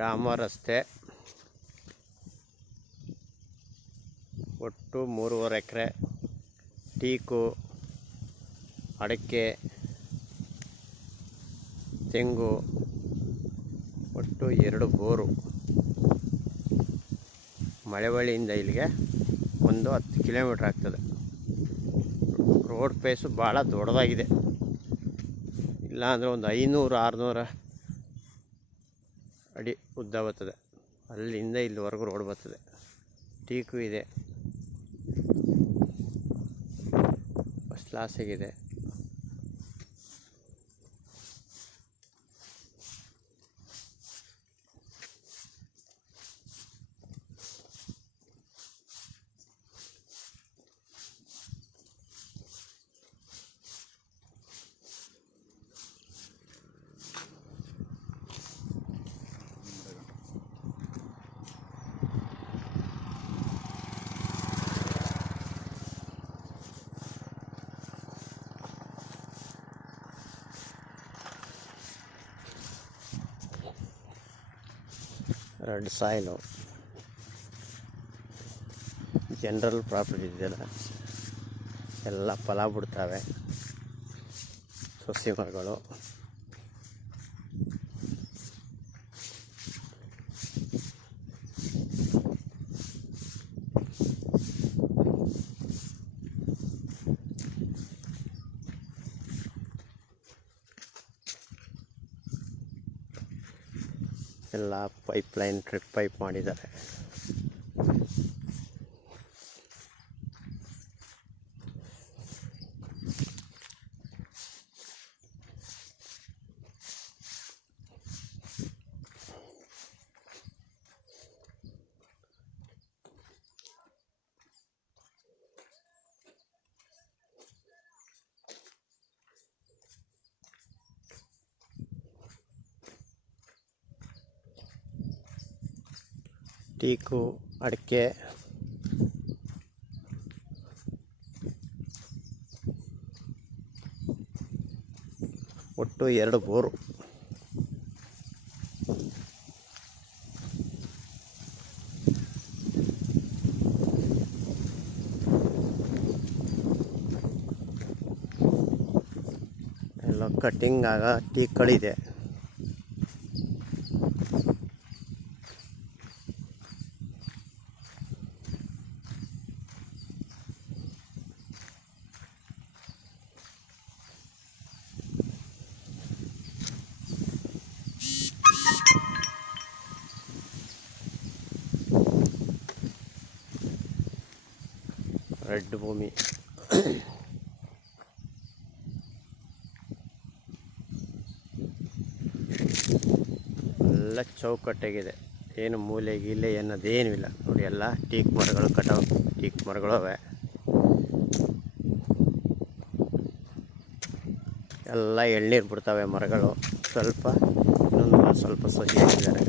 ರಾಮ ರಸ್ತೆ ಒಟ್ಟು 3.5 ಎಕರೆ ಟೀಕು, ಅಡಿಕೆ, ತೆಂಗು, ಒಟ್ಟು 2 ಬೋರು. ಮಳವಳ್ಳಿಯಿಂದ ಇಲ್ಲಿಗೆ ಒಂದು 10 ಕಿಲೋಮೀಟ್ರ್ ಆಗ್ತದೆ. ರೋಡ್ ಪೇಸು ಭಾಳ ದೊಡ್ಡದಾಗಿದೆ. ಇಲ್ಲಾಂದರೆ ಒಂದು 500-600 ಅಡಿ ಉದ್ದ ಬರ್ತದೆ. ಅಲ್ಲಿಂದ ಇಲ್ಲಿವರೆಗೂ ರೋಡ್ ಬರ್ತದೆ. ಟೀಕು ಇದೆ, ಫಸ್ಟ್ ಕ್ಲಾಸಿಗಿದೆ. ರೆಡ್ ಸಾಯಿಲು, ಜನರಲ್ ಪ್ರಾಪರ್ಟಿ ಇದೆಯಲ್ಲ, ಎಲ್ಲ ಫಲ ಬಿಡ್ತವೆ. ಸಸಿ ಮರಗಳು, ಎಲ್ಲ ಪೈಪ್ಲೈನ್ ಟ್ರಿಪ್ ಪೈಪ್ ಮಾಡಿದ್ದಾರೆ. ಟೀಕು, ಅಡಿಕೆ, ಒಟ್ಟು 2 ಬೋರು. ಎಲ್ಲ ಕಟ್ಟಿಂಗ್ ಆಗ ಟೀಕ್ಗಳಿದೆ. ರೆಡ್ ಭೂಮಿ, ಎಲ್ಲ ಚೌಕಟ್ಟಾಗಿದೆ. ಏನು ಮೂಲೆ ಗೀಲೆ ಅನ್ನೋದೇನೂ ಇಲ್ಲ ನೋಡಿ. ಎಲ್ಲ ಟೀಕ್ ಮರಗಳು, ಟೀಕ್ ಮರಗಳು ಅವೆ. ಎಲ್ಲ ಎಳ್ನೀರು ಬಿಡ್ತವೆ ಮರಗಳು. ಸ್ವಲ್ಪ ಸಸಿ ಹಾಕಿದ್ದಾರೆ.